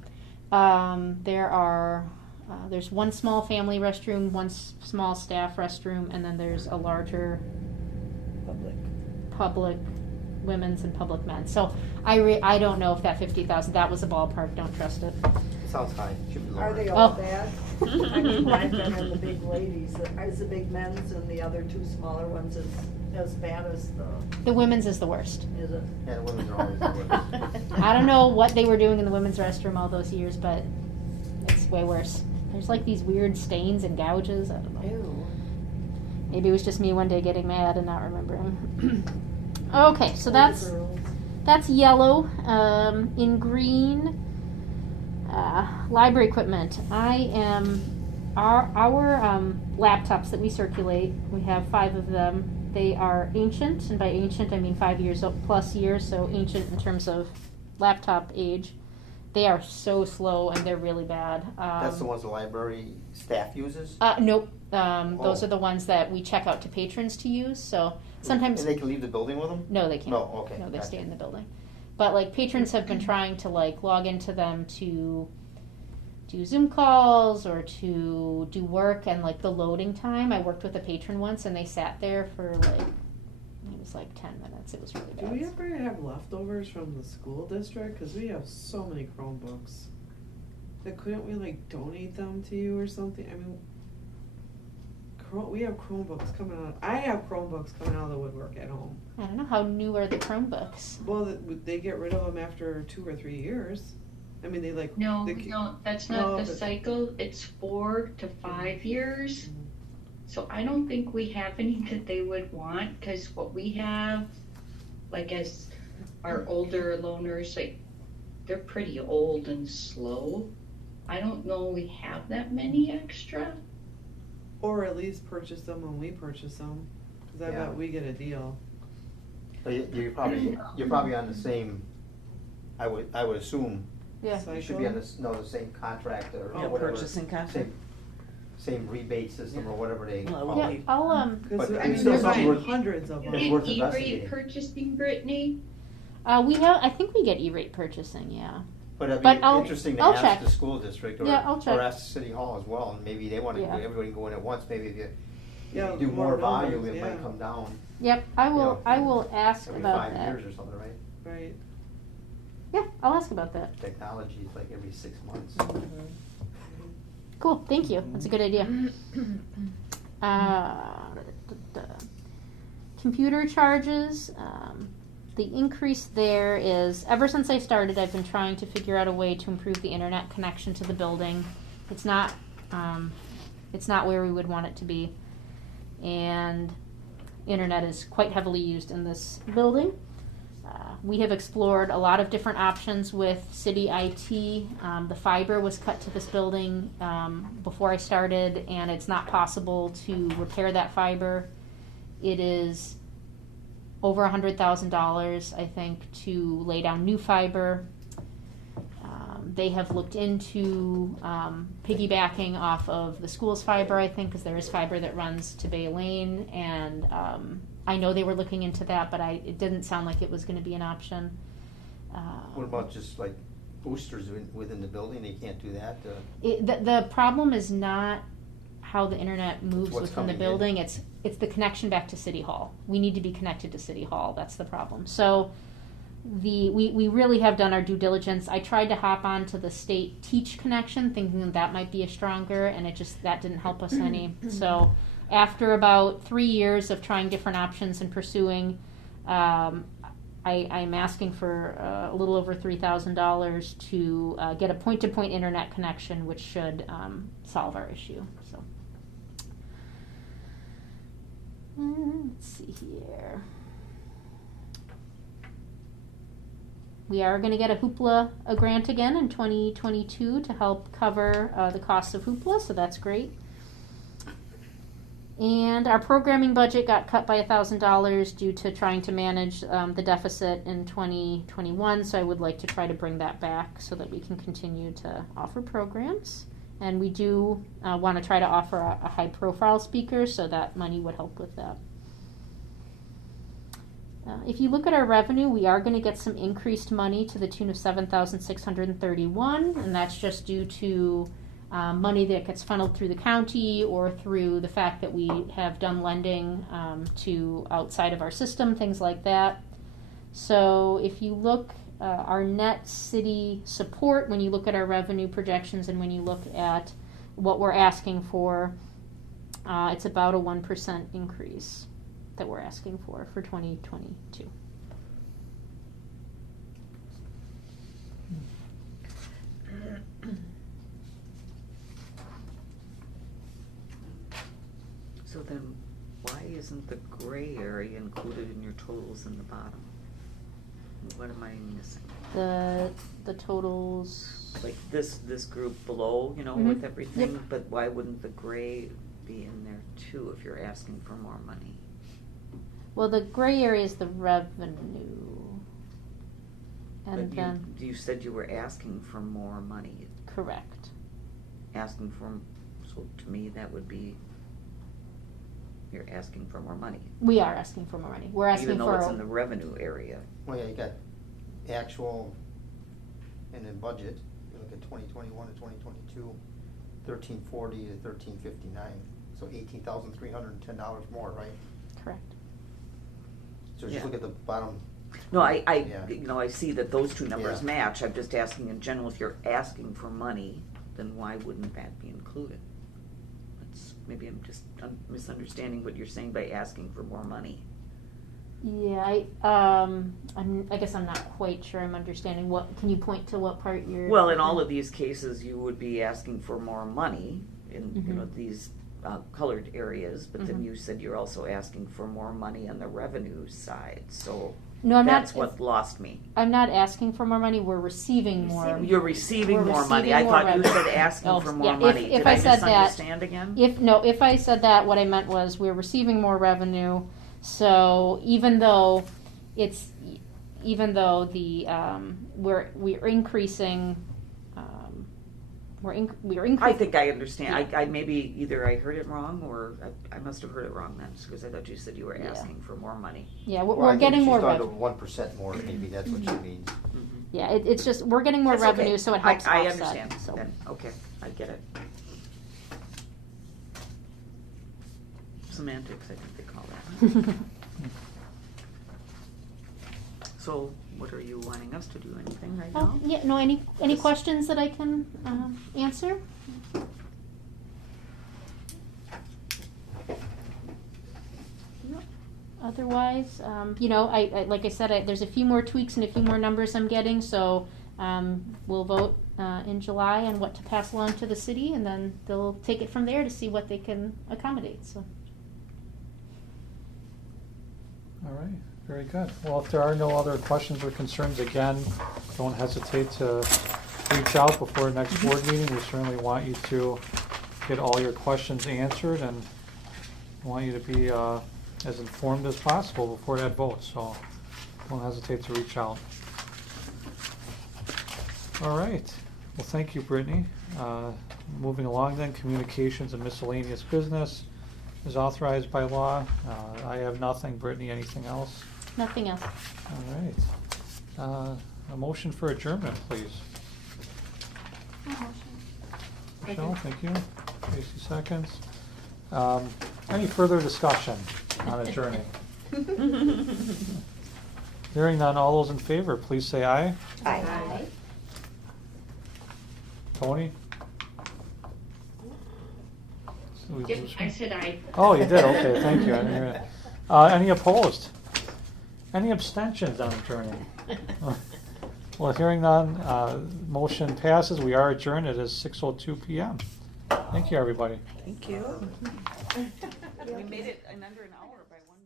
There's one small family restroom, one small staff restroom, and then there's a larger public women's and public men's. So I don't know if that 50,000, that was a ballpark, don't trust it. It sounds high. It should be lower. are they all Oh. bad? I mean, I've been in the big ladies, is the big men's and the other two smaller ones as bad as The women's is the worst. is it? Yeah, the women's are always the worst. I don't know what they were doing in the women's restroom all those years, but it's way worse. There's like these weird stains and gouges. I don't know. Ew. Maybe it was just me one day getting mad and not remembering. Okay, so that's yellow. In green, library equipment. Our laptops that we circulate, we have 5 of them. They are ancient, and by ancient I mean 5 years plus years, so ancient in terms of laptop age. They are so slow and they're really bad. That's the ones the library staff uses? Nope. Those are the ones that we check out to patrons to use. So sometimes And they can leave the building with them? no, they can't. No, okay, No, they gotcha. stay in the building. But like patrons have been trying to like log into them to do Zoom calls or to do work, and like the loading time. I worked with a patron once and they sat there for like, it was like 10 minutes. It was really Do bad. we ever have leftovers from the school district? Cause we have so many Chromebooks. Like, couldn't we like donate them to you or something? I mean, we have Chromebooks coming out. I have Chromebooks coming out of the woodwork at home. I don't know, how new are the Chromebooks? Well, they get rid of them after 2 or 3 years. I mean, they like. No, they, no, that's no, not the but- cycle. It's 4 to 5 years. So I don't think we have any that they would want, because what we have, like as our older loaners, like they're pretty old and slow. I don't know we have that many extra. Or at least purchase them when we purchase them, cause I Yeah. bet we get a deal. But you're probably on the same, I would assume, Yeah. you should be on the same contract or Yeah, whatever. purchasing contract. Same rebate system or whatever they Well, call Yeah, it. I'll Cause But I it's mean, still they're something buying worth- hundreds of You them. It's get worth E-rate investigating. purchasing, Brittany? I think we get E-rate purchasing, yeah. But it'd But be I'll- interesting to I'll ask check. the school district or, Yeah, I'll check. or ask City Hall as well, and maybe they wanna, Yeah. everybody can go in at once, maybe if you Yeah, do more volume, numbers, it might yeah. come down Yep, I will ask every about 5 that. years or something, right? Right. Yeah, I'll ask about that. Technology is like every 6 months. Cool, thank you. That's a good idea. Computer charges, the increase there is, ever since I started, I've been trying to figure out a way to improve the internet connection to the building. It's not where we would want it to be. And internet is quite heavily used in this building. We have explored a lot of different options with city IT. The fiber was cut to this building before I started, and it's not possible to repair that fiber. It is over $100,000, I think, to lay down new fiber. They have looked into piggybacking off of the school's fiber, I think, because there is fiber that runs to Bay Lane, and I know they were looking into that, but it didn't sound like it was going to be an option. What about just like boosters within the building, they can't do that? The problem is not how the internet moves What's within the coming in. building. It's the connection back to City Hall. We need to be connected to City Hall. That's the problem. So we really have done our due diligence. I tried to hop onto the state Teach connection, thinking that might be a stronger, and that didn't help us any. So after about 3 years of trying different options and pursuing, I'm asking for a little over $3,000 to get a point-to-point internet connection, which should solve our issue. So let's see here. We are going to get a grant again in 2022 to help cover the cost of Hoopla, so that's great. And our programming budget got cut by $1,000 due to trying to manage the deficit in 2021, so I would like to try to bring that back so that we can continue to offer programs. And we do want to try to offer a high-profile speaker, so that money would help with that. If you look at our revenue, we are going to get some increased money to the tune of $7,631, and that's just due to money that gets funneled through the county or through the fact that we have done lending to outside of our system, things like that. So if you look, our net city support, when you look at our revenue projections and when you look at what we're asking for, it's about a 1% increase that we're asking for 2022. So then, why isn't the gray area included in your totals in the bottom? What am I missing? The totals. Like this group below, with everything, but why wouldn't the gray be in there too if you're asking for more money? Well, the gray area is the revenue. And but then. You said you were asking for more money. Correct. Asking for, so to me that would be, you're asking for more money. We are asking for more money. We're asking even though for. It's in the revenue area. Well, yeah, you got actual and then budget. You look at 2021 to 2022, 1340 to 1359. So $18,310 more, right? Correct. So just look at the bottom. No, I Yeah. I see that those two numbers Yeah. match. I'm just asking in general, if you're asking for money, then why wouldn't that be included? Maybe I'm just misunderstanding what you're saying by asking for more money. Yeah, I guess I'm not quite sure I'm understanding. What can you point to? What part you're? Well, in all of these cases, you would be asking for more money in these colored areas, but then you said you're also asking for more money on the revenue side. So no, I'm that's not, what lost me. I'm not asking for more money. We're receiving more. You're receiving We're more money. receiving I thought more you revenue. said asking for more yeah, money. If Did I I said that, misunderstand again? If I said that, what I meant was we're receiving more revenue. So even though the we're increasing. We're increasing. I think I understand. Yeah. I maybe either I heard it wrong or I must have heard it wrong then, because I thought you said you were asking for more money. Yeah, we're getting more revenue. 1% more, maybe that's what she means. Yeah, it's just we're getting more That's revenue, okay. so it helps I offset. understand. So. Then, okay, I get it. Semantics, I think they call that. So, what are you wanting us to do? Anything right now? Yeah, no, any questions that I can answer? No. Otherwise, I like I said, there's a few more tweaks and a few more numbers I'm getting, so we'll vote in July on what to pass along to the city, and then they'll take it from there to see what they can accommodate. So. All right. Very good. Well, if there are no other questions or concerns, again, don't hesitate to reach out before the next board meeting. We certainly want you to get all your questions answered and want you to be as informed as possible before that vote. So don't hesitate to reach out. All right. Well, thank you, Brittany. Moving along then, communications and miscellaneous business is authorized by law. I have nothing. Brittany, anything else? Nothing else. All right. A motion for adjournment, please. Michelle, thank you. Tracy seconds. Any further discussion on adjourning? Hearing none, all those in favor, please say aye. Aye. Tony? Yep, I said aye. Oh, you did, okay, thank you. I didn't hear that. Any opposed? Any abstentions on adjourning? Well, hearing none, motion passes. We are adjourned. It is 6:02 PM. Thank you, everybody. Thank you. We made it in under an hour by one.